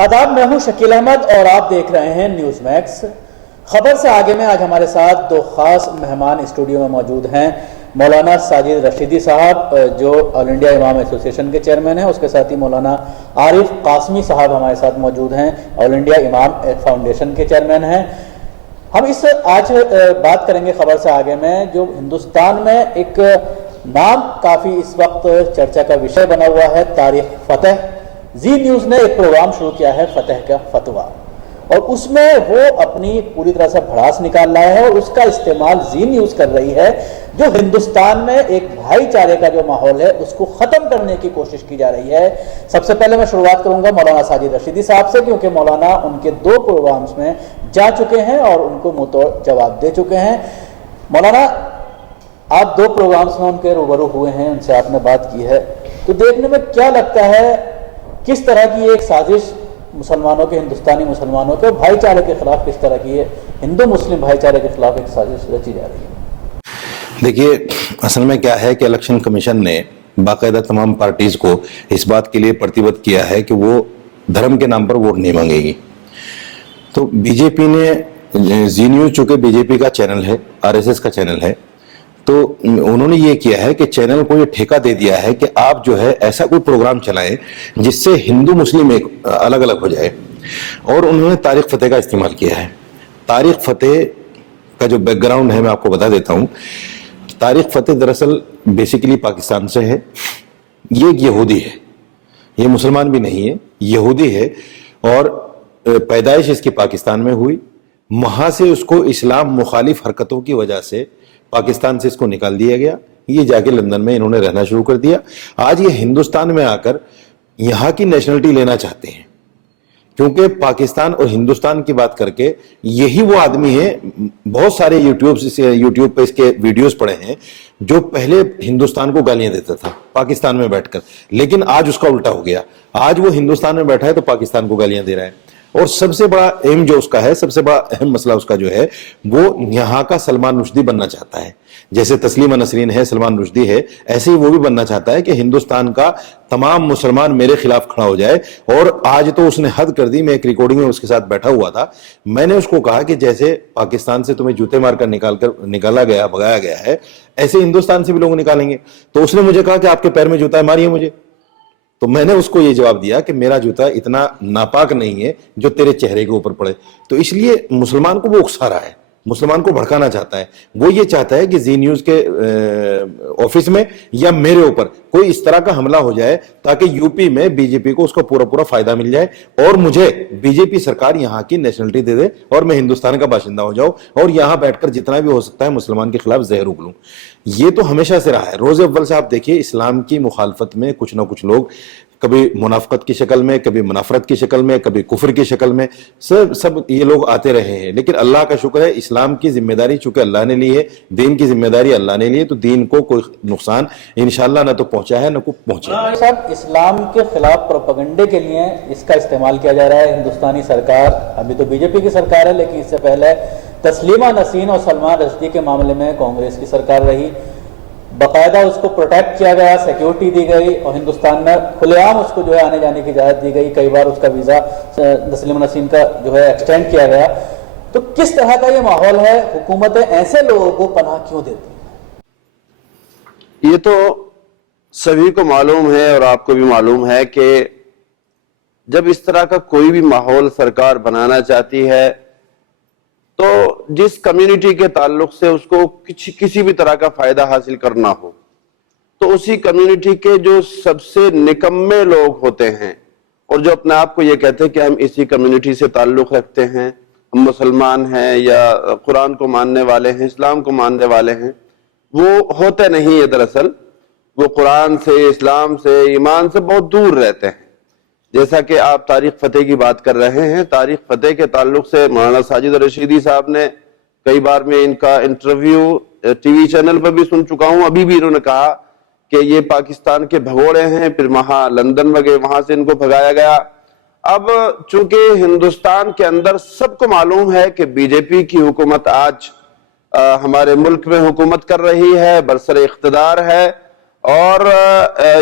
آداب، میں ہوں شکیل احمد اور آپ دیکھ رہے ہیں نیوز میکس۔ خبر سے آگے میں آج ہمارے ساتھ دو خاص مہمان اسٹوڈیو میں موجود ہیں۔ مولانا ساجد رشیدی صاحب جو آل انڈیا امام ایسوسیشن کے چیئرمین ہیں، اس کے ساتھ ہی مولانا عارف قاسمی صاحب ہمارے ساتھ موجود ہیں، آل انڈیا امام فاؤنڈیشن کے چیئرمین ہیں۔ ہم آج بات کریں گے خبر سے آگے میں جو ہندوستان میں ایک نام کافی اس وقت چرچا کا وشے بنا ہوا ہے، تاریخ فتح۔ زی نیوز نے ایک پروگرام شروع کیا ہے فتح کا فتویٰ، اور اس میں وہ اپنی پوری طرح سے بھڑاس نکال رہا ہے اور اس کا استعمال زی نیوز کر رہی ہے جو ہندوستان میں ایک بھائی چارے کا جو ماحول ہے اس کو ختم کرنے کی کوشش کی جا رہی ہے۔ سب سے پہلے میں شروعات کروں گا مولانا ساجد رشیدی صاحب سے، کیونکہ مولانا ان کے 2 پروگرامز میں جا چکے ہیں اور ان کو منہ توڑ جواب دے چکے ہیں۔ مولانا، آپ 2 پروگرامز میں ان کے روبرو ہوئے ہیں، ان سے آپ نے بات کی ہے، تو دیکھنے میں کیا لگتا ہے کس طرح کی ایک سازش مسلمانوں کے، ہندوستانی مسلمانوں کے بھائی چارے کے خلاف کس طرح کی ہے، ہندو مسلم بھائی چارے کے خلاف ایک سازش رچی جا رہی ہے؟ دیکھیے، اصل میں کیا ہے کہ الیکشن کمیشن نے باقاعدہ تمام پارٹیز کو اس بات کے لیے پرتیبدھ کیا ہے کہ وہ دھرم کے نام پر ووٹ نہیں مانگے گی۔ تو بی جے پی نے زی نیوز، چونکہ بی جے پی کا چینل ہے، آر ایس ایس کا چینل ہے، تو انہوں نے یہ کیا ہے کہ چینل کو یہ ٹھیکہ دے دیا ہے کہ آپ جو ہے ایسا کوئی پروگرام چلائیں جس سے ہندو مسلم ایک الگ الگ ہو جائے، اور انہوں نے تاریخ فتح کا استعمال کیا ہے۔ تاریخ فتح کا جو بیک گراؤنڈ ہے میں آپ کو بتا دیتا ہوں۔ تاریخ فتح دراصل بیسیکلی پاکستان سے ہے، یہ ایک یہودی ہے، یہ مسلمان بھی نہیں ہے، یہودی ہے، اور پیدائش اس کی پاکستان میں ہوئی، وہاں سے اس کو اسلام مخالف حرکتوں کی وجہ سے پاکستان سے اس کو نکال دیا گیا، یہ جا کے لندن میں انہوں نے رہنا شروع کر دیا۔ آج یہ ہندوستان میں آ کر یہاں کی نیشنلٹی لینا چاہتے ہیں، کیونکہ پاکستان اور ہندوستان کی بات کر کے یہی وہ آدمی ہے، بہت سارے یوٹیوب پہ اس کے ویڈیوز پڑے ہیں، جو پہلے ہندوستان کو گالیاں دیتا تھا پاکستان میں بیٹھ کر، لیکن آج اس کا الٹا ہو گیا، آج وہ ہندوستان میں بیٹھا ہے تو پاکستان کو گالیاں دے رہا ہے۔ اور سب سے بڑا ایم جو اس کا ہے، سب سے بڑا اہم مسئلہ اس کا جو ہے، وہ یہاں کا سلمان رشدی بننا چاہتا ہے۔ جیسے تسلیمہ نسرین ہے، سلمان رشدی ہے، ایسے ہی وہ بھی بننا چاہتا ہے کہ ہندوستان کا تمام مسلمان میرے خلاف کھڑا ہو جائے۔ اور آج تو اس نے حد کر دی، میں ایک ریکارڈنگ میں اس کے ساتھ بیٹھا ہوا تھا، میں نے اس کو کہا کہ جیسے پاکستان سے تمہیں جوتے مار کر نکالا گیا، بھگایا گیا ہے، ایسے ہندوستان سے بھی لوگ نکالیں گے۔ تو اس نے مجھے کہا کہ آپ کے پیر میں جوتا ہے، ماریے مجھے۔ تو میں نے اس کو یہ جواب دیا کہ میرا جوتا اتنا ناپاک نہیں ہے جو تیرے چہرے کے اوپر پڑے۔ تو اس لیے مسلمان کو وہ اکسا رہا ہے، مسلمان کو بھڑکانا چاہتا ہے، وہ یہ چاہتا ہے کہ زی نیوز کے آفس میں یا میرے اوپر کوئی اس طرح کا حملہ ہو جائے تاکہ یو پی میں بی جے پی کو اس کا پورا فائدہ مل جائے، اور مجھے بی جے پی سرکار یہاں کی نیشنلٹی دے دے اور میں ہندوستان کا باشندہ ہو جاؤں، اور یہاں بیٹھ کر جتنا بھی ہو سکتا ہے مسلمان کے خلاف زہر اگلوں۔ یہ تو ہمیشہ سے رہا ہے۔ روز اول سے آپ دیکھیے، اسلام کی مخالفت میں کچھ نہ کچھ لوگ، کبھی منافقت کی شکل میں، کبھی منافرت کی شکل میں، کبھی کفر کی شکل میں، سب یہ لوگ آتے رہے ہیں، لیکن اللہ کا شکر ہے اسلام کی ذمہ داری چونکہ اللہ نے لی ہے، دین کی ذمہ داری اللہ نے لی ہے، تو دین کو کوئی نقصان انشاءاللہ نہ تو پہنچا ہے نہ کو پہنچے گا۔ صاحب، اسلام کے خلاف پروپیگنڈے کے لیے اس کا استعمال کیا جا رہا ہے۔ ہندوستانی سرکار، ابھی تو بی جے پی کی سرکار ہے، لیکن اس سے پہلے تسلیمہ نسرین اور سلمان رشدی کے معاملے میں کانگریس کی سرکار رہی، باقاعدہ اس کو پروٹیکٹ کیا گیا، سیکیورٹی دی گئی، اور ہندوستان میں کھلے عام اس کو جو ہے آنے جانے کی اجازت دی گئی، کئی بار اس کا ویزا تسلیمہ نسرین کا جو ہے ایکسٹینڈ کیا گیا۔ تو کس طرح کا یہ ماحول ہے؟ حکومتیں ایسے لوگوں کو پناہ کیوں دیتی ہیں؟ یہ تو سبھی کو معلوم ہے اور آپ کو بھی معلوم ہے کہ جب اس طرح کا کوئی بھی ماحول سرکار بنانا چاہتی ہے تو جس کمیونٹی کے تعلق سے اس کو کسی بھی طرح کا فائدہ حاصل کرنا ہو، تو اسی کمیونٹی کے جو سب سے نکمے لوگ ہوتے ہیں اور جو اپنے آپ کو یہ کہتے ہیں کہ ہم اسی کمیونٹی سے تعلق رکھتے ہیں، ہم مسلمان ہیں یا قرآن کو ماننے والے ہیں، اسلام کو ماننے والے ہیں، وہ ہوتے نہیں ہے۔ دراصل وہ قرآن سے، اسلام سے، ایمان سے بہت دور رہتے ہیں۔ جیسا کہ آپ تاریخ فتح کی بات کر رہے ہیں، تاریخ فتح کے تعلق سے مولانا ساجد رشیدی صاحب نے کئی بار میں ان کا انٹرویو ٹی وی چینل پر بھی سن چکا ہوں، ابھی بھی انہوں نے کہا کہ یہ پاکستان کے بھگوڑے ہیں، پھر وہاں لندن میں گئے، وہاں سے ان کو بھگایا گیا۔ اب چونکہ ہندوستان کے اندر سب کو معلوم ہے کہ بی جے پی کی حکومت آج ہمارے ملک میں حکومت کر رہی ہے، برسر اقتدار ہے، اور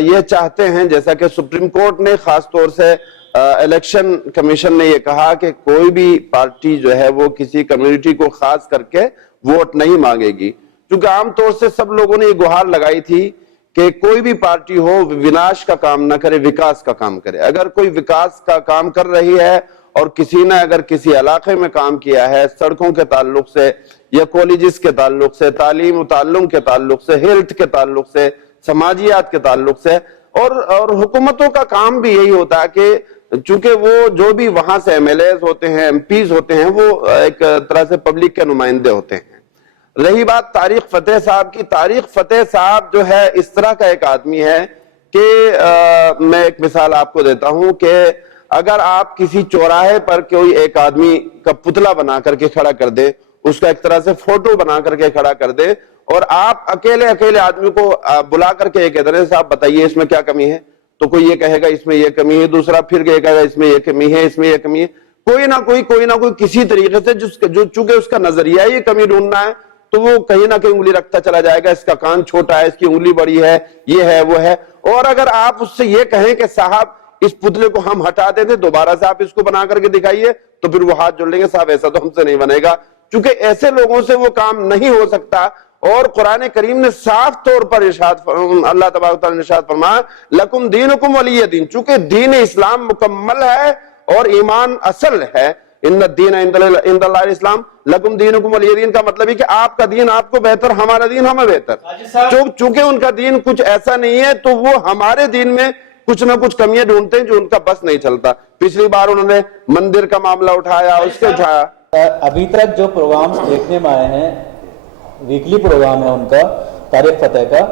یہ چاہتے ہیں، جیسا کہ سپریم کورٹ نے خاص طور سے الیکشن کمیشن نے یہ کہا کہ کوئی بھی پارٹی جو ہے وہ کسی کمیونٹی کو خاص کر کے ووٹ نہیں مانگے گی، کیونکہ عام طور سے سب لوگوں نے یہ گہار لگائی تھی کہ کوئی بھی پارٹی ہو وناش کا کام نہ کرے، وکاس کا کام کرے۔ اگر کوئی وکاس کا کام کر رہی ہے اور کسی نے اگر کسی علاقے میں کام کیا ہے، سڑکوں کے تعلق سے یا کالجز کے تعلق سے، تعلیم و تعلم کے تعلق سے، ہیلتھ کے تعلق سے، سماجیات کے تعلق سے، اور حکومتوں کا کام بھی یہی ہوتا ہے کہ چونکہ وہ جو بھی وہاں سے ایم ایل ایز ہوتے ہیں، ایم پیز ہوتے ہیں، وہ ایک طرح سے پبلک کے نمائندے ہوتے ہیں۔ رہی بات طارق فتح صاحب کی، طارق فتح صاحب جو ہے اس طرح کا ایک آدمی ہے کہ میں ایک مثال آپ کو دیتا ہوں کہ اگر آپ کسی چوراہے پر کوئی ایک آدمی کا پتلا بنا کر کے کھڑا کر دے، اس کا ایک طرح سے فوٹو بنا کر کے کھڑا کر دے، اور آپ اکیلے آدمی کو بلا کر کے یہ کہتے ہیں صاحب بتائیے اس میں کیا کمی ہے، تو کوئی یہ کہے گا اس میں یہ کمی ہے، دوسرا پھر کہے گا اس میں یہ کمی ہے، اس میں یہ کمی ہے، کوئی نہ کوئی کسی طریقے سے جو چونکہ اس کا نظریہ یہ کمی ڈھونڈنا ہے، تو وہ کہیں نہ کہیں انگلی رکھتا چلا جائے گا، اس کا کان چھوٹا ہے، اس کی انگلی بڑی ہے، یہ ہے وہ ہے۔ اور اگر آپ اس سے یہ کہیں کہ صاحب اس پتلے کو ہم ہٹا دیتے، دوبارہ سے آپ اس کو بنا کر کے دکھائیے، تو پھر وہ ہاتھ جوڑ لیں گے، صاحب ایسا تو ہم سے نہیں بنے گا، چونکہ ایسے لوگوں سے وہ کام نہیں ہو سکتا۔ اور قرآن کریم نے صاف طور پر اللہ تبارک و تعالیٰ نے ارشاد فرمایا لکم دینکم ولی دین، چونکہ دین اسلام مکمل ہے اور ایمان اصل ہے، ان الدین عند اللہ الاسلام لکم دینکم ولی دین کا مطلب ہے کہ آپ کا دین آپ کو بہتر، ہمارا دین ہمیں بہتر۔ چونکہ ان کا دین کچھ ایسا نہیں ہے تو وہ ہمارے دین میں کچھ نہ کچھ کمیاں ڈھونڈتے ہیں جو ان کا بس نہیں چلتا۔ پچھلی بار انہوں نے مندر کا معاملہ اٹھایا، اس کے اٹھایا۔ ابھی تک جو پروگرامز دیکھنے میں آئے ہیں، ویکلی پروگرام ہے ان کا، طارق فتح کا،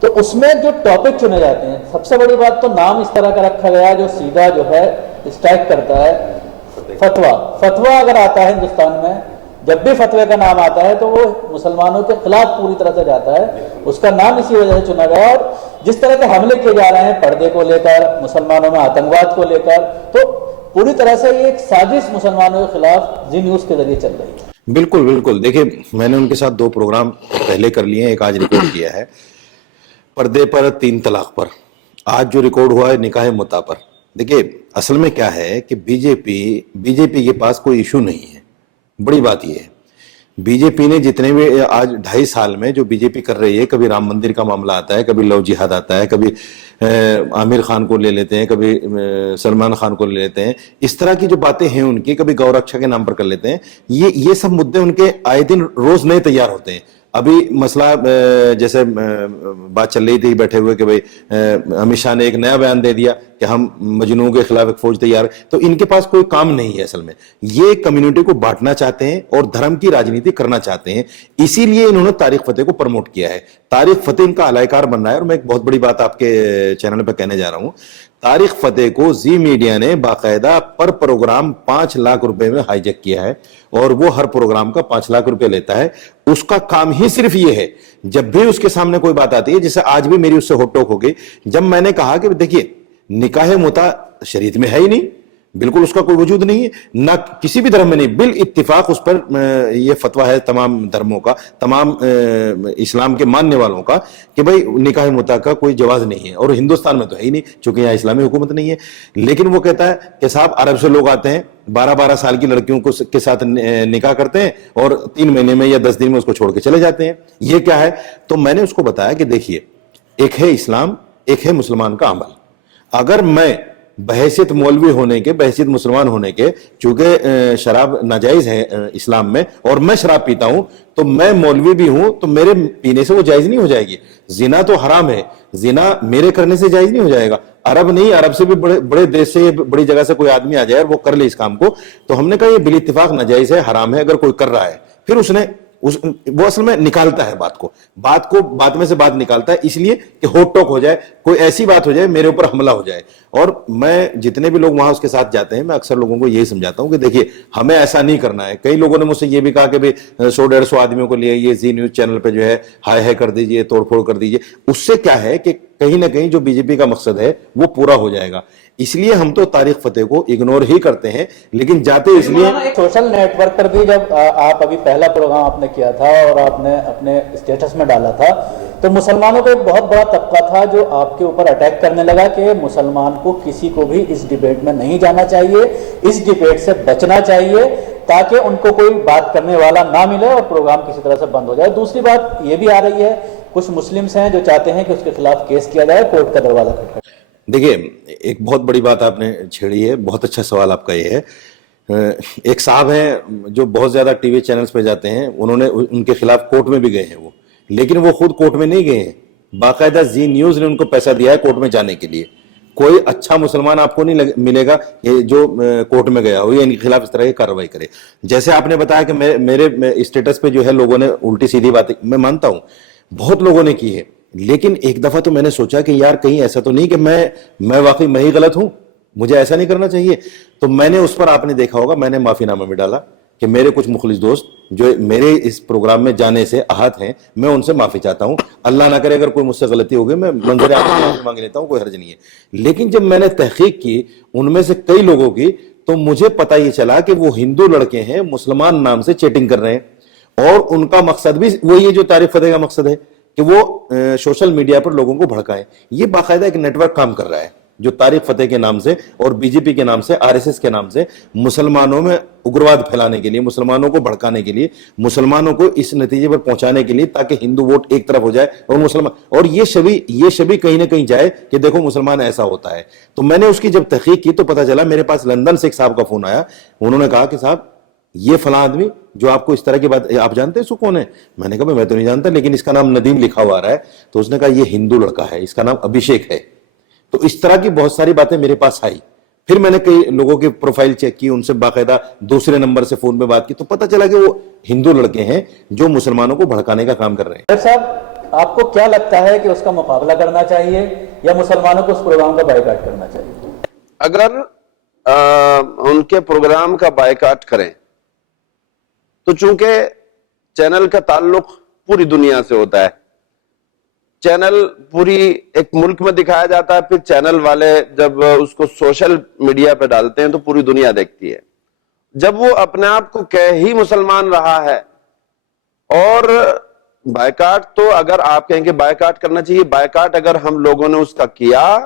تو اس میں جو ٹاپک چنے جاتے ہیں، سب سے بڑی بات تو نام اس طرح کا رکھا گیا جو سیدھا جو ہے اسٹرائک کرتا ہے، فتویٰ اگر آتا ہے ہندوستان میں، جب بھی فتوے کا نام آتا ہے تو وہ مسلمانوں کے خلاف پوری طرح سے جاتا ہے، اس کا نام اسی وجہ سے چنا گیا۔ اور جس طرح کے حملے کیے جا رہے ہیں پردے کو لے کر، مسلمانوں میں آتنکواد کو لے کر، تو پوری طرح سے یہ ایک سازش مسلمانوں کے خلاف زی نیوز کے ذریعے چل رہی ہے۔ بالکل بالکل، دیکھیں میں نے ان کے ساتھ 2 پروگرام پہلے کر لیے ہیں، ایک آج ریکارڈ کیا ہے پردے پر، 3 طلاق پر، آج جو ریکارڈ ہوا ہے نکاح متع پر۔ دیکھیں اصل میں کیا ہے کہ بی جے پی کے پاس کوئی ایشو نہیں ہے، بڑی بات یہ ہے بی جے پی نے جتنے بھی آج 2.5 سال میں جو بی جے پی کر رہی ہے، کبھی رام مندر کا معاملہ آتا ہے، کبھی لو جہاد آتا ہے، کبھی عامر خان کو لے لیتے ہیں، کبھی سلمان خان کو لے لیتے ہیں، اس طرح کی جو باتیں ہیں ان کی، کبھی گورکشا کے نام پر کر لیتے ہیں، یہ سب مدعے ان کے آئے دن روز نئے تیار ہوتے ہیں۔ ابھی مسئلہ جیسے بات چل رہی تھی بیٹھے ہوئے کہ بھئی امت شاہ نے ایک نیا بیان دے دیا کہ ہم مجنوؤں کے خلاف ایک فوج تیار ہے، تو ان کے پاس کوئی کام نہیں ہے اصل میں، یہ کمیونٹی کو بانٹنا چاہتے ہیں اور دھرم کی راجنیتی کرنا چاہتے ہیں، اسی لیے انہوں نے طارق فتح کو پروموٹ کیا ہے۔ طارق فتح ان کا اعلی کار بن رہا ہے، اور میں ایک بہت بڑی بات آپ کے چینل پہ کہنے جا رہا ہوں، طارق فتح کو زی میڈیا نے باقاعدہ پر پروگرام 5 لاکھ روپے میں ہائی جیک کیا ہے، اور وہ ہر پروگرام کا 5 لاکھ روپے لیتا ہے۔ اس کا کام ہی صرف یہ ہے، جب بھی اس کے سامنے کوئی بات آتی ہے، جیسے آج بھی میری اس سے ہوٹ ٹوک ہو گئی جب میں نے کہا کہ دیکھیے نکاح متع شریعت میں ہے ہی نہیں، بالکل اس کا کوئی وجود نہیں ہے، نہ کسی بھی دھرم میں نہیں، بالاتفاق اس پر یہ فتویٰ ہے تمام دھرموں کا، تمام اسلام کے ماننے والوں کا کہ بھائی نکاح متع کا کوئی جواز نہیں ہے، اور ہندوستان میں تو ہے ہی نہیں چونکہ یہاں اسلامی حکومت نہیں ہے۔ لیکن وہ کہتا ہے کہ صاحب عرب سے لوگ آتے ہیں، 12 سال کی لڑکیوں کے ساتھ نکاح کرتے ہیں اور 3 مہینے میں یا 10 دن میں اس کو چھوڑ کے چلے جاتے ہیں، یہ کیا ہے؟ تو میں نے اس کو بتایا کہ دیکھیے ایک ہے اسلام، ایک ہے مسلمان کا عمل۔ اگر میں بحیثیت مولوی ہونے کے، بحیثیت مسلمان ہونے کے، چونکہ شراب ناجائز ہے اسلام میں اور میں شراب پیتا ہوں، تو میں مولوی بھی ہوں تو میرے پینے سے وہ جائز نہیں ہو جائے گی۔ زنا تو حرام ہے، زنا میرے کرنے سے جائز نہیں ہو جائے گا۔ عرب نہیں، عرب سے بھی بڑے دیش سے، بڑی جگہ سے کوئی آدمی آ جائے اور وہ کر لے اس کام کو، تو ہم نے کہا یہ بالاتفاق ناجائز ہے، حرام ہے اگر کوئی کر رہا ہے۔ پھر اس نے وہ اصل میں نکالتا ہے بات میں سے بات نکالتا ہے، اس لیے کہ ہوٹ ٹوک ہو جائے، کوئی ایسی بات ہو جائے میرے اوپر حملہ ہو جائے۔ اور میں جتنے بھی لوگ وہاں اس کے ساتھ جاتے ہیں، میں اکثر لوگوں کو یہی سمجھاتا ہوں کہ دیکھیے ہمیں ایسا نہیں کرنا ہے۔ کئی لوگوں نے مجھ سے یہ بھی کہا کہ 100-150 آدمیوں کو لیے یہ زی نیوز چینل پہ جو ہے ہائے کر دیجئے، توڑ پھوڑ کر دیجئے۔ اس سے کیا ہے کہ کہیں نہ کہیں جو بی جے پی کا مقصد ہے وہ پورا ہو جائے گا. اس لیے ہم تو طارق فتح کو اگنور ہی کرتے ہیں, لیکن جاتے اس لیے. سوشل نیٹ ورک پر بھی جب آپ ابھی پہلا پروگرام آپ نے کیا تھا اور آپ نے اپنے اسٹیٹس میں ڈالا تھا تو مسلمانوں کا ایک بہت بڑا طبقہ تھا جو آپ کے اوپر اٹیک کرنے لگا کہ مسلمان کو کسی کو بھی اس ڈیبیٹ میں نہیں جانا چاہیے, اس ڈیبیٹ سے بچنا چاہیے تاکہ ان کو کوئی بات کرنے والا نہ ملے اور پروگرام کسی طرح سے بند ہو جائے. دوسری بات یہ بھی آ رہی ہے, کچھ مسلمس ہیں جو چاہتے ہیں کہ اس کے خلاف کیس کیا جائے, کورٹ کا دروازہ کھٹکھٹائے. دیکھیے, ایک بہت بڑی بات آپ نے چھیڑی ہے, بہت اچھا سوال آپ کا یہ ہے. ایک صاحب ہیں جو بہت زیادہ ٹی وی چینلز پہ جاتے ہیں, انہوں نے ان کے خلاف کورٹ میں بھی گئے ہیں وہ, لیکن وہ خود کورٹ میں نہیں گئے ہیں, باقاعدہ زی نیوز نے ان کو پیسہ دیا ہے کورٹ میں جانے کے لیے. کوئی اچھا مسلمان آپ کو نہیں ملے گا جو کورٹ میں گیا ہو یا ان کے خلاف اس طرح کی کارروائی کرے. جیسے آپ نے بتایا کہ میرے اسٹیٹس پہ جو ہے لوگوں نے الٹی سیدھی باتیں, میں مانتا ہوں بہت لوگوں نے کی ہے, لیکن ایک دفعہ تو میں نے سوچا کہ یار کہیں ایسا تو نہیں کہ میں واقعی میں ہی غلط ہوں, مجھے ایسا نہیں کرنا چاہیے. تو میں نے اس پر, آپ نے دیکھا ہوگا, میں نے معافی نامہ بھی ڈالا کہ میرے کچھ مخلص دوست جو میرے اس پروگرام میں جانے سے احاط ہیں, میں ان سے معافی چاہتا ہوں. اللہ نہ کرے اگر کوئی مجھ سے غلطی ہو گئی, میں منظر عام مانگ لیتا ہوں, کوئی حرج نہیں ہے. لیکن جب میں نے تحقیق کی ان میں سے کئی لوگوں کی, تو مجھے پتہ یہ چلا کہ وہ ہندو لڑکے ہیں, مسلمان نام سے چیٹنگ کر رہے ہیں, اور ان کا مقصد بھی وہی ہے جو طارق فتح کا مقصد ہے کہ وہ سوشل میڈیا پر لوگوں کو بھڑکائیں. یہ باقاعدہ ایک نیٹ ورک کام کر رہا ہے جو طارق فتح کے نام سے اور بی جے پی کے نام سے, آر ایس ایس کے نام سے مسلمانوں میں اگرواد پھیلانے کے لیے, مسلمانوں کو بھڑکانے کے لیے, مسلمانوں کو اس نتیجے پر پہنچانے کے لیے تاکہ ہندو ووٹ ایک طرف ہو جائے اور مسلمان, اور یہ شبی کہیں نہ کہیں جائے کہ دیکھو مسلمان ایسا ہوتا ہے. تو میں نے اس کی جب تحقیق کی تو پتہ چلا, میرے پاس لندن سے ایک صاحب کا فون آیا, انہوں نے کہا کہ صاحب یہ فلاں آدمی جو آپ کو اس طرح کی بات, آپ جانتے ہیں اس کو کون ہے؟ میں نے کہا میں تو نہیں جانتا, لیکن اس کا نام ندیم لکھا ہوا آ رہا ہے. تو اس نے کہا یہ ہندو لڑکا ہے, اس کا نام ابھیشیک ہے. تو اس طرح کی بہت ساری باتیں میرے پاس آئی. پھر میں نے کئی لوگوں کی پروفائل چیک کی, ان سے باقاعدہ دوسرے نمبر سے فون پہ بات کی, تو پتہ چلا کہ وہ ہندو لڑکے ہیں جو مسلمانوں کو بھڑکانے کا کام کر رہے ہیں. صاحب آپ کو کیا لگتا ہے کہ اس کا مقابلہ کرنا چاہیے یا مسلمانوں کو اس پروگرام کا بائیکاٹ کرنا چاہیے؟ اگر ان کے پروگرام کا بائیکاٹ کریں تو چونکہ چینل کا تعلق پوری دنیا سے ہوتا ہے, چینل پوری ایک ملک میں دکھایا جاتا ہے, پھر چینل والے جب اس کو سوشل میڈیا پہ ڈالتے ہیں تو پوری دنیا دیکھتی ہے. جب وہ اپنے آپ کو کہ ہی مسلمان رہا ہے, اور بائیکاٹ تو اگر آپ کہیں کہ بائیکاٹ کرنا چاہیے, بائیکاٹ اگر ہم لوگوں نے اس کا کیا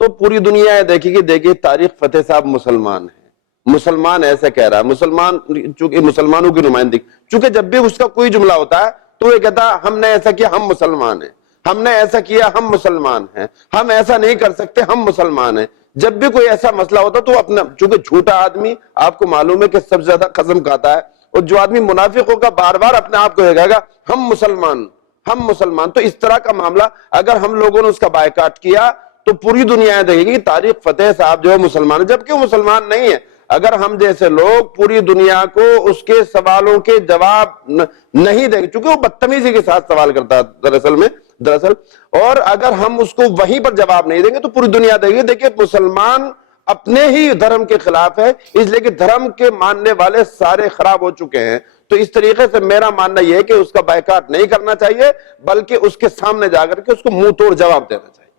تو پوری دنیا دیکھے گی, دیکھیے طارق فتح صاحب مسلمان ہیں, مسلمان ایسے کہہ رہا ہے, مسلمان چونکہ مسلمانوں کی نمائندگی, چونکہ جب بھی اس کا کوئی جملہ ہوتا ہے تو وہ کہتا ہے ہم نے ایسا کیا, ہم مسلمان ہیں, ہم نے ایسا کیا, ہم مسلمان ہیں, ہم ایسا نہیں کر سکتے, ہم مسلمان ہیں. جب بھی کوئی ایسا مسئلہ ہوتا تو اپنا, چونکہ جھوٹا آدمی آپ کو معلوم ہے کہ سب سے زیادہ قسم کھاتا ہے, اور جو آدمی منافق ہوگا بار بار اپنے آپ کو کہے گا ہم مسلمان, ہم مسلمان. تو اس طرح کا معاملہ اگر ہم لوگوں نے اس کا بائیکاٹ کیا تو پوری دنیا دیکھے گی طارق فتح صاحب جو ہے مسلمان ہے, جبکہ وہ مسلمان نہیں ہے. اگر ہم جیسے لوگ پوری دنیا کو اس کے سوالوں کے جواب نہیں دیں گے, چونکہ وہ بدتمیزی کے ساتھ سوال کرتا ہے دراصل, اور اگر ہم اس کو وہیں پر جواب نہیں دیں گے تو پوری دنیا دیں گے. دیکھیں مسلمان اپنے ہی دھرم کے خلاف ہے, اس لیے کہ دھرم کے ماننے والے سارے خراب ہو چکے ہیں. تو اس طریقے سے میرا ماننا یہ ہے کہ اس کا بائیکاٹ نہیں کرنا چاہیے, بلکہ اس کے سامنے جا کر کے اس کو منہ توڑ جواب دینا چاہیے.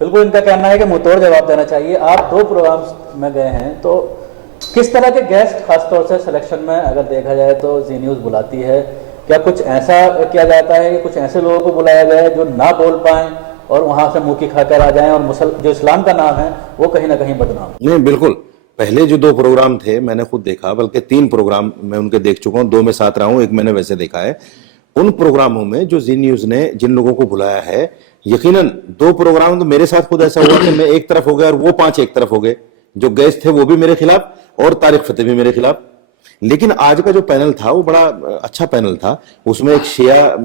بالکل ان کا کہنا ہے کہ منہ توڑ جواب دینا چاہیے. آپ 2 پروگرامز میں گئے ہیں, تو کس طرح کے گیسٹ خاص طور سے سلیکشن میں اگر دیکھا جائے تو زی نیوز بلاتی ہے؟ کیا کچھ ایسا کیا جاتا ہے کہ کچھ ایسے لوگوں کو بلایا جائے جو نہ بول پائیں اور وہاں سے منہ کی کھا کر آ جائیں, اور جو اسلام کا نام ہے وہ کہیں نہ کہیں بدنام ہو؟ نہیں, بالکل. پہلے جو 2 پروگرام تھے میں نے خود دیکھا, بلکہ 3 پروگرام میں ان کے دیکھ چکا ہوں, 2 میں ساتھ رہا ہوں, ایک میں نے ویسے دیکھا ہے. ان پروگراموں میں جو زی نیوز نے جن لوگوں کو بلایا ہے, یقیناً 2 پروگرام تو میرے ساتھ خود ایسا ہوا کہ میں ایک طرف ہو گیا اور وہ 5 ایک طرف ہو گئے. جو گیسٹ تھے وہ بھی میرے خلاف اور طارق فتح بھی میرے خلاف. لیکن آج کا جو پینل تھا وہ بڑا اچھا پینل تھا. اس میں ایک شیعہ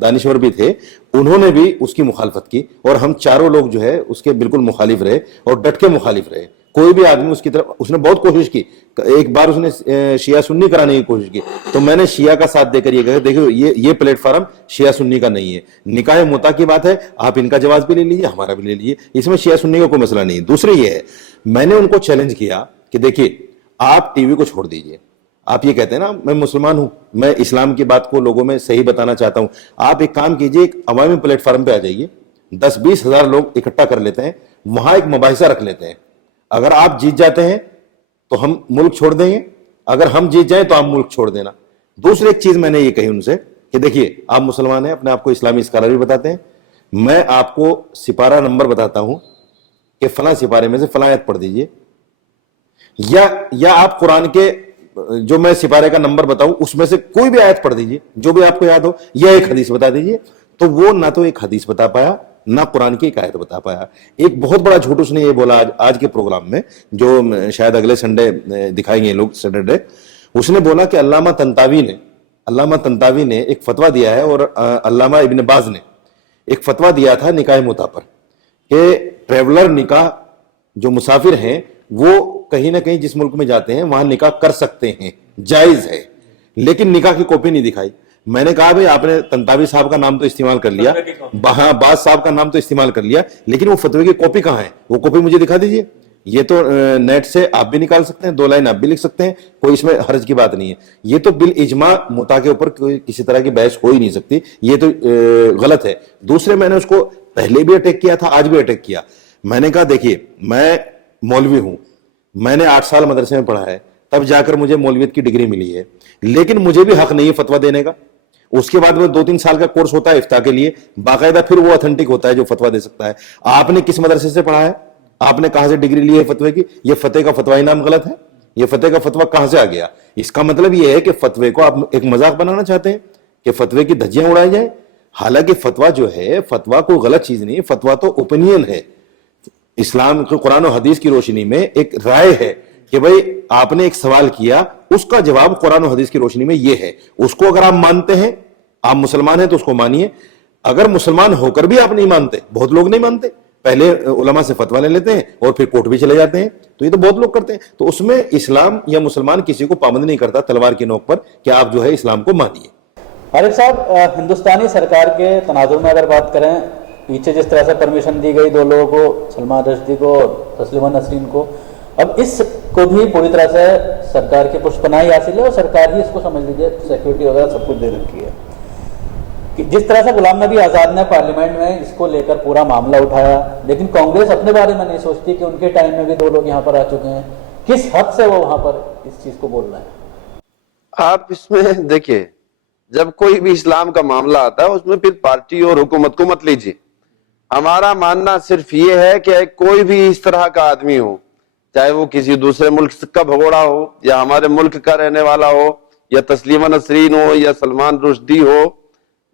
دانشور بھی تھے, انہوں نے بھی اس کی مخالفت کی, اور ہم چاروں لوگ جو ہے اس کے بالکل مخالف رہے اور ڈٹ کے مخالف رہے. کوئی بھی آدمی اس کی طرف, اس نے بہت کوشش کی, ایک بار اس نے شیعہ سنی کرانے کی کوشش کی, تو میں نے شیعہ کا ساتھ دے کر یہ کہا دیکھو یہ پلیٹ فارم شیعہ سنی کا نہیں ہے, نکاح متا کی بات ہے, آپ ان کا جواز بھی لے لیجیے, ہمارا بھی لے لیجیے, اس میں شیعہ سنی کا کوئی مسئلہ نہیں ہے. دوسرے یہ ہے, میں نے ان کو چیلنج کیا کہ دیکھیے آپ ٹی وی کو چھوڑ دیجیے, آپ یہ کہتے ہیں نا میں مسلمان ہوں, میں اسلام کی بات کو لوگوں میں صحیح بتانا چاہتا ہوں, آپ ایک کام کیجیے, ایک عوامی پلیٹ فارم پہ آ جائیے, 10-20 ہزار لوگ اکٹھا کر لیتے ہیں, وہاں ایک مباحثہ رکھ لیتے ہیں, اگر آپ جیت جاتے ہیں تو ہم ملک چھوڑ دیں گے, اگر ہم جیت جائیں تو آپ ملک چھوڑ دینا. دوسری ایک چیز میں نے یہ کہی ان سے کہ دیکھیے آپ مسلمان ہیں, اپنے آپ کو اسلامی اسکالر بھی بتاتے ہیں, میں آپ کو سپارہ نمبر بتاتا ہوں کہ فلاں سپارے میں سے فلاں آیت پڑھ دیجئے, یا آپ قرآن کے جو میں سپارے کا نمبر بتاؤں اس میں سے کوئی بھی آیت پڑھ دیجئے جو بھی آپ کو یاد ہو, یا ایک حدیث بتا دیجئے. تو وہ نہ تو ایک حدیث بتا پایا نہ قرآن کی ایک آیت بتا پایا. ایک بہت بڑا جھوٹ اس نے یہ بولا آج کے پروگرام میں, جو شاید اگلے سنڈے دکھائیں گے لوگ سیٹرڈے. اس نے بولا کہ علامہ تنتاوی نے ایک فتویٰ دیا ہے, اور علامہ ابن باز نے ایک فتویٰ دیا تھا نکاح متع پر, کہ ٹریولر نکاح جو مسافر ہیں وہ کہیں نہ کہیں جس ملک میں جاتے ہیں وہاں نکاح کر سکتے ہیں, جائز ہے, لیکن نکاح کی کاپی نہیں دکھائی. میں نے کہا بھئی آپ نے تنتاوی صاحب کا نام تو استعمال کر لیا, باز صاحب کا نام تو استعمال کر لیا, لیکن وہ فتوے کی کاپی کہاں ہے؟ وہ کاپی مجھے دکھا دیجئے. یہ تو نیٹ سے آپ بھی نکال سکتے ہیں, 2 لائن آپ بھی لکھ سکتے ہیں, کوئی اس میں حرج کی بات نہیں ہے. یہ تو بالاجماع متع کے اوپر کسی طرح کی بحث ہو ہی نہیں سکتی, یہ تو غلط ہے. دوسرے میں نے اس کو پہلے بھی اٹیک کیا تھا, آج بھی اٹیک کیا. میں نے کہا دیکھیے میں مولوی ہوں, میں نے 8 سال مدرسے میں پڑھا ہے, تب جا کر مجھے مولویت کی ڈگری ملی ہے, لیکن مجھے بھی حق نہیں ہے فتویٰ دینے کا. اس کے بعد وہ 2-3 سال کا کورس ہوتا ہے افتاء کے لیے, باقاعدہ پھر وہ اتھینٹک ہوتا ہے جو فتویٰ دے سکتا ہے. آپ نے کس مدرسے سے پڑھا ہے؟ آپ نے کہاں سے ڈگری لی ہے فتوے کی؟ یہ فتوے کا فتوی نام غلط ہے. یہ فتوے کا فتویٰ کہاں سے آ گیا؟ اس کا مطلب یہ ہے کہ فتوے کو آپ ایک مذاق بنانا چاہتے ہیں کہ فتوے کی دھجیاں اڑائی جائیں. حالانکہ فتویٰ جو ہے, فتویٰ کوئی غلط چیز نہیں ہے, فتویٰ تو اوپینین ہے. اسلام کے قرآن و حدیث کی روشنی میں ایک رائے ہے کہ بھئی آپ نے ایک سوال کیا, اس کا جواب قرآن و حدیث کی روشنی میں یہ ہے. اس کو اگر آپ مانتے ہیں, آپ مسلمان ہیں تو اس کو مانیے. اگر مسلمان ہو کر بھی آپ نہیں مانتے, بہت لوگ نہیں مانتے, پہلے علماء سے فتویٰ لے لیتے ہیں اور پھر کورٹ بھی چلے جاتے ہیں, تو یہ تو بہت لوگ کرتے ہیں. تو اس میں اسلام یا مسلمان کسی کو پابند نہیں کرتا تلوار کی نوک پر کہ آپ جو ہے اسلام کو مانیے. عارف صاحب, ہندوستانی سرکار کے تناظر میں اگر بات کریں, پیچھے جس طرح سے پرمیشن دی گئی 2 لوگوں کو, سلمان رشدی کو اور تسلیمہ نسرین کو, اب اس کو بھی پوری طرح سے سرکار کی پشت پناہی حاصل ہے, اور سرکار ہی اس کو سمجھ لیجیے سیکورٹی وغیرہ سب کچھ دے رکھی ہے. کہ جس طرح سے غلام نبی آزاد نے پارلیمنٹ میں اس کو لے کر پورا معاملہ اٹھایا, لیکن کانگریس اپنے بارے میں نہیں سوچتی کہ ان کے ٹائم میں بھی 2 لوگ یہاں پر آ چکے ہیں. کس حد سے وہ وہاں پر اس چیز کو بول رہے ہیں؟ آپ اس میں دیکھیں, جب کوئی بھی اسلام کا معاملہ آتا ہے اس میں پھر پارٹی اور حکومت کو مت لیجیے. ہمارا ماننا صرف یہ ہے کہ کوئی بھی اس طرح کا آدمی ہو, چاہے وہ کسی دوسرے ملک کا بھگوڑا ہو یا ہمارے ملک کا رہنے والا ہو, یا تسلیمہ نسرین ہو یا سلمان رشدی ہو,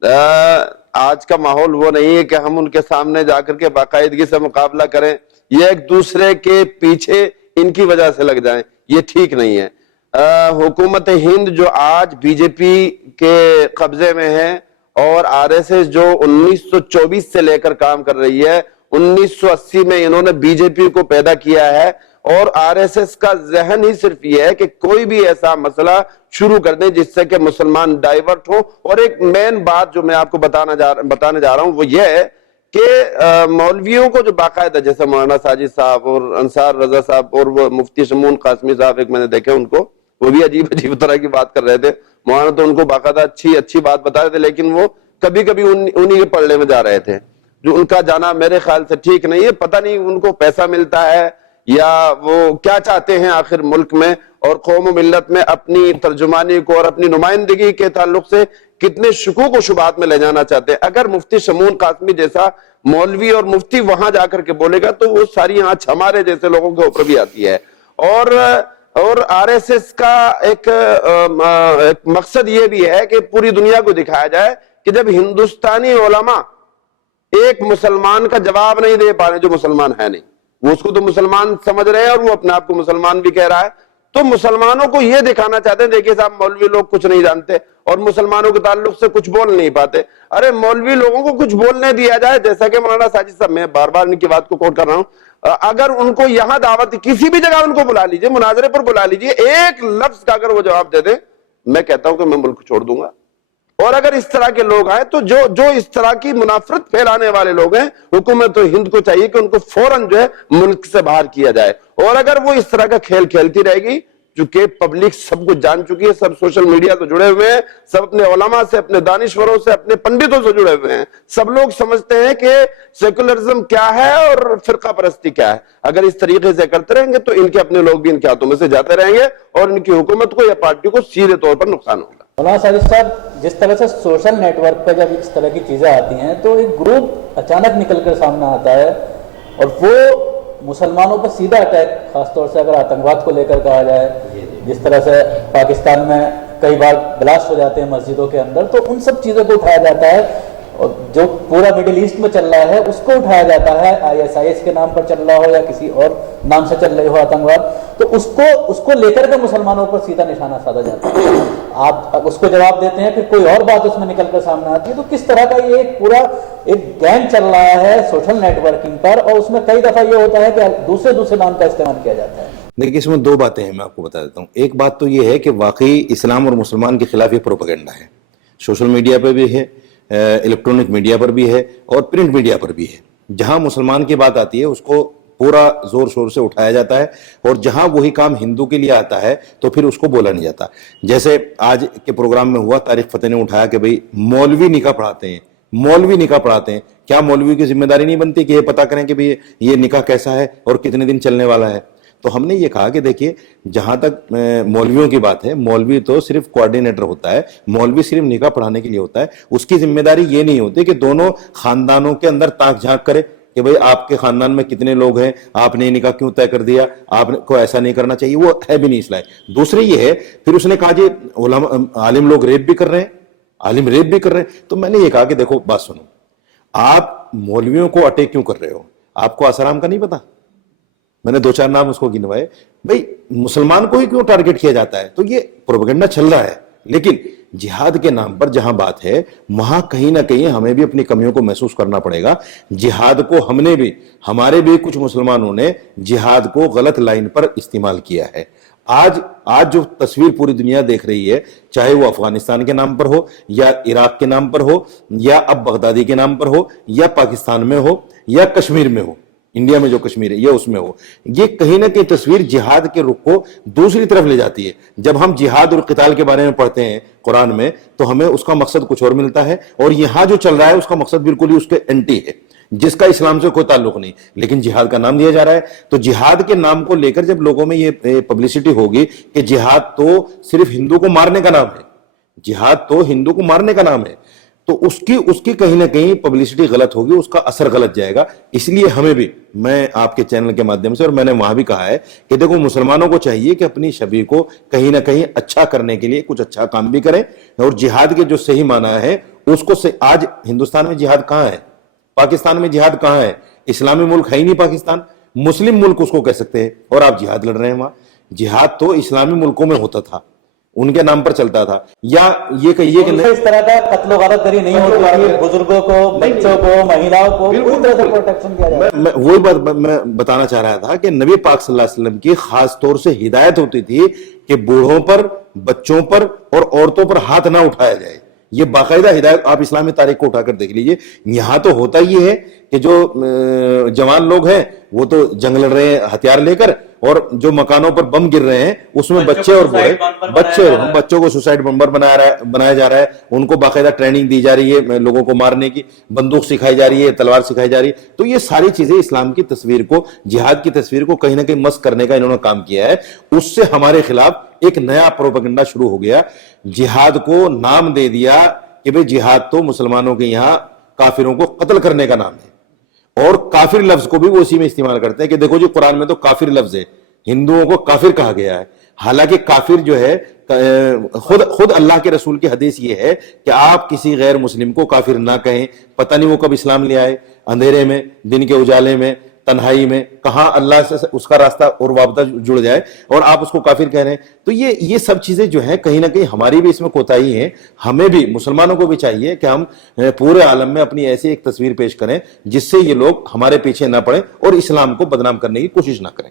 آج کا ماحول وہ نہیں ہے کہ ہم ان کے سامنے جا کر کے باقاعدگی سے مقابلہ کریں, یہ ایک دوسرے کے پیچھے ان کی وجہ سے لگ جائیں, یہ ٹھیک نہیں ہے. حکومت ہند جو آج بی جے پی کے قبضے میں ہے, اور آر ایس ایس جو 1924 سے لے کر کام کر رہی ہے, 1980 میں انہوں نے بی جے پی کو پیدا کیا ہے, اور آر ایس ایس کا ذہن ہی صرف یہ ہے کہ کوئی بھی ایسا مسئلہ شروع کر دیں جس سے کہ مسلمان ڈائیورٹ ہو. اور ایک مین بات جو میں آپ کو بتانے جا رہا ہوں وہ یہ ہے کہ مولویوں کو جو باقاعدہ, جیسے مولانا ساجد صاحب اور انصار رضا صاحب اور وہ مفتی شمون قاسمی صاحب, ایک میں نے دیکھے ان کو, وہ بھی عجیب طرح کی بات کر رہے تھے. مولانا تو ان کو باقاعدہ اچھی بات بتا رہے تھے, لیکن وہ کبھی انہی کے پڑھنے میں جا رہے تھے. جو ان کا جانا میرے خیال سے ٹھیک نہیں ہے. پتہ نہیں ان کو پیسہ ملتا ہے یا وہ کیا چاہتے ہیں آخر ملک میں اور قوم و ملت میں اپنی ترجمانی کو اور اپنی نمائندگی کے تعلق سے کتنے شکوک و شبہات میں لے جانا چاہتے ہیں. اگر مفتی شمون قاسمی جیسا مولوی اور مفتی وہاں جا کر کے بولے گا تو وہ ساری آنچ ہمارے جیسے لوگوں کے اوپر بھی آتی ہے. اور آر ایس ایس کا ایک مقصد یہ بھی ہے کہ پوری دنیا کو دکھایا جائے کہ جب ہندوستانی علماء ایک مسلمان کا جواب نہیں دے پا رہے جو مسلمان ہے نہیں, وہ اس کو تو مسلمان سمجھ رہے ہیں اور وہ اپنے آپ کو مسلمان بھی کہہ رہا ہے, تو مسلمانوں کو یہ دکھانا چاہتے ہیں دیکھیے صاحب مولوی لوگ کچھ نہیں جانتے اور مسلمانوں کے تعلق سے کچھ بول نہیں پاتے. ارے مولوی لوگوں کو کچھ بولنے دیا جائے, جیسا کہ مولانا ساجد صاحب, میں بار بار ان کی بات کو کوٹ کر رہا ہوں, اگر ان کو یہاں دعوت کسی بھی جگہ ان کو بلا لیجئے, مناظرے پر بلا لیجئے, ایک لفظ کا اگر وہ جواب دے دیں, میں کہتا ہوں کہ میں ملک چھوڑ دوں گا. اور اگر اس طرح کے لوگ آئے تو جو اس طرح کی منافرت پھیلانے والے لوگ ہیں, حکومت ہند کو چاہیے کہ ان کو فوراً جو ہے ملک سے باہر کیا جائے. اور اگر وہ اس طرح کا کھیل کھیلتی رہے گی, چونکہ پبلک سب کچھ جان چکی ہے, سب سوشل میڈیا سے جڑے ہوئے ہیں, سب اپنے علماء سے, اپنے دانشوروں سے, اپنے پنڈتوں سے جڑے ہوئے ہیں. سب لوگ سمجھتے ہیں کہ سیکولرزم کیا ہے اور فرقہ پرستی کیا ہے. اگر اس طریقے سے کرتے رہیں گے تو ان کے اپنے لوگ بھی ان کے ہاتھوں میں سے جاتے رہیں گے اور ان کی حکومت کو یا پارٹی کو سیدھے طور پر نقصان ہوگا. مولانا ساجد صاحب, جس طرح سے سوشل نیٹ ورک پہ جب اس طرح کی چیزیں آتی ہیں تو ایک گروپ اچانک نکل کر سامنے آتا ہے اور وہ مسلمانوں پر سیدھا اٹیک, خاص طور سے اگر آتنکواد کو لے کر کہا جائے, جس طرح سے پاکستان میں کئی بار بلاسٹ ہو جاتے ہیں مسجدوں کے اندر, تو ان سب چیزوں کو اٹھایا جاتا ہے. اور جو پورا مڈل ایسٹ میں چل رہا ہے اس کو اٹھایا جاتا ہے, ISIS کے نام پر چل رہا ہو یا کسی اور نام سے چل رہی ہو آتنکواد, تو اس کو لے کر کے مسلمانوں پر سیدھا نشانہ سادھا جاتا ہے. آپ اس کو جواب دیتے ہیں, پھر کوئی اور بات اس میں نکل کر سامنے آتی ہے. تو کس طرح کا یہ ایک پورا ایک گیم چل رہا ہے سوشل نیٹ ورکنگ پر, اور اس میں کئی دفعہ یہ ہوتا ہے کہ دوسرے نام کا استعمال کیا جاتا ہے. دیکھیے, اس میں دو باتیں ہیں, میں آپ کو بتا دیتا ہوں. ایک بات تو یہ ہے کہ واقعی اسلام اور مسلمان کے خلاف یہ پروپیگنڈا ہے, سوشل میڈیا پہ بھی ہے, الیکٹرانک میڈیا پر بھی ہے اور پرنٹ میڈیا پر بھی ہے. جہاں مسلمان کی بات آتی ہے اس کو پورا زور شور سے اٹھایا جاتا ہے, اور جہاں وہی کام ہندو کے لیے آتا ہے تو پھر اس کو بولا نہیں جاتا. جیسے آج کے پروگرام میں ہوا, طارق فتح نے اٹھایا کہ بھئی مولوی نکاح پڑھاتے ہیں, مولوی نکاح پڑھاتے ہیں. کیا مولوی کی ذمہ داری نہیں بنتی کہ یہ پتہ کریں کہ بھئی یہ نکاح کیسا ہے اور کتنے دن چلنے والا ہے؟ تو ہم نے یہ کہا کہ دیکھیے, جہاں تک مولویوں کی بات ہے, مولوی تو صرف کوارڈینیٹر ہوتا ہے, مولوی صرف نکاح پڑھانے کے لیے ہوتا ہے. اس کی ذمہ داری یہ نہیں ہوتی کہ دونوں خاندانوں کے اندر تاک جھانک کرے کہ بھئی آپ کے خاندان میں کتنے لوگ ہیں, آپ نے نکاح کیوں طے کر دیا, آپ کو ایسا نہیں کرنا چاہیے, وہ ہے بھی نہیں اصلاح. دوسری یہ ہے, پھر اس نے کہا جی عالم لوگ ریپ بھی کر رہے ہیں, عالم ریپ بھی کر رہے ہیں. تو میں نے یہ کہا کہ دیکھو بات سنو, آپ مولویوں کو اٹیک کیوں کر رہے ہو؟ آپ کو آسرام کا نہیں پتا؟ میں نے 2-4 نام اس کو گنوائے. بھئی مسلمان کو ہی کیوں ٹارگٹ کیا جاتا ہے؟ تو یہ پروپیگنڈا چل رہا ہے. لیکن جہاد کے نام پر جہاں بات ہے وہاں کہیں نہ کہیں ہمیں بھی اپنی کمیوں کو محسوس کرنا پڑے گا. جہاد کو ہمارے بھی کچھ مسلمانوں نے جہاد کو غلط لائن پر استعمال کیا ہے. آج جو تصویر پوری دنیا دیکھ رہی ہے, چاہے وہ افغانستان کے نام پر ہو یا عراق کے نام پر ہو یا اب بغدادی کے نام پر ہو یا پاکستان میں ہو یا کشمیر میں ہو, انڈیا میں جو کشمیر ہے یہ اس میں ہو, یہ کہیں نہ کہیں تصویر جہاد کے رخ کو دوسری طرف لے جاتی ہے. جب ہم جہاد اور قتال کے بارے میں پڑھتے ہیں قرآن میں تو ہمیں اس کا مقصد کچھ اور ملتا ہے, اور یہاں جو چل رہا ہے اس کا مقصد بالکل ہی اس کے اینٹی ہے, جس کا اسلام سے کوئی تعلق نہیں, لیکن جہاد کا نام دیا جا رہا ہے. تو جہاد کے نام کو لے کر جب لوگوں میں یہ پبلسٹی ہوگی کہ جہاد تو صرف ہندو کو مارنے کا نام ہے, جہاد تو ہندو کو مارنے کا نام ہے, تو اس کی کہیں نہ کہیں پبلسٹی غلط ہوگی, اس کا اثر غلط جائے گا. اس لیے ہمیں بھی, میں آپ کے چینل کے مادھیم سے, اور میں نے وہاں بھی کہا ہے کہ دیکھو مسلمانوں کو چاہیے کہ اپنی شبیہ کو کہیں نہ کہیں اچھا کرنے کے لیے کچھ اچھا کام بھی کریں, اور جہاد کے جو صحیح معنی ہے اس کو آج ہندوستان میں جہاد کہاں ہے, پاکستان میں جہاد کہاں ہے؟ اسلامی ملک ہے ہی نہیں پاکستان, مسلم ملک اس کو کہہ سکتے ہیں, اور آپ جہاد لڑ رہے ہیں وہاں. جہاد تو اسلامی ملکوں میں ہوتا تھا, ان کے نام پر چلتا تھا. یا یہ کہیے کہ اس طرح کا قتل و غارت گری نہیں ہوتی, بزرگوں کو, بچوں کو, مہیلاؤں کو پوری طرح سے پروٹیکشن کیا جاتا ہے. وہی بات میں بتانا چاہ رہا تھا کہ نبی پاک صلی اللہ علیہ وسلم کی خاص طور سے ہدایت ہوتی تھی کہ بوڑھوں پر, بچوں پر اور عورتوں پر ہاتھ نہ اٹھایا جائے. یہ باقاعدہ ہدایت آپ اسلامی تاریخ کو اٹھا کر دیکھ لیجئے. یہاں تو ہوتا یہ ہے کہ جو جوان لوگ ہیں وہ تو جنگ لڑ رہے ہیں ہتھیار لے کر, اور جو مکانوں پر بم گر رہے ہیں اس میں بچے اور بوڑھے, بچوں کو سوسائڈ بمبر بنایا جا رہا ہے, ان کو باقاعدہ ٹریننگ دی جا رہی ہے لوگوں کو مارنے کی, بندوق سکھائی جا رہی ہے, تلوار سکھائی جا رہی ہے. تو یہ ساری چیزیں اسلام کی تصویر کو, جہاد کی تصویر کو کہیں نہ کہیں مسخ کرنے کا انہوں نے کام کیا ہے. اس سے ہمارے خلاف ایک نیا پروپیگنڈا شروع ہو گیا. جہاد کو نام دے دیا کہ بھئی جہاد تو مسلمانوں کے یہاں کافروں کو قتل کرنے کا نام ہے, اور کافر لفظ کو بھی وہ اسی میں استعمال کرتے ہیں کہ دیکھو جی قرآن میں تو کافر لفظ ہے, ہندوؤں کو کافر کہا گیا ہے. حالانکہ کافر جو ہے خود اللہ کے رسول کی حدیث یہ ہے کہ آپ کسی غیر مسلم کو کافر نہ کہیں. پتہ نہیں وہ کب اسلام لے آئے, اندھیرے میں, دن کے اجالے میں, تنہائی میں, کہاں اللہ سے اس کا راستہ اور وابطہ جڑ جائے اور آپ اس کو کافر کہہ رہے ہیں. تو یہ سب چیزیں جو ہیں کہیں نہ کہیں ہماری بھی اس میں کوتاہی ہیں. ہمیں بھی, مسلمانوں کو بھی چاہیے کہ ہم پورے عالم میں اپنی ایسی ایک تصویر پیش کریں جس سے یہ لوگ ہمارے پیچھے نہ پڑیں اور اسلام کو بدنام کرنے کی کوشش نہ کریں.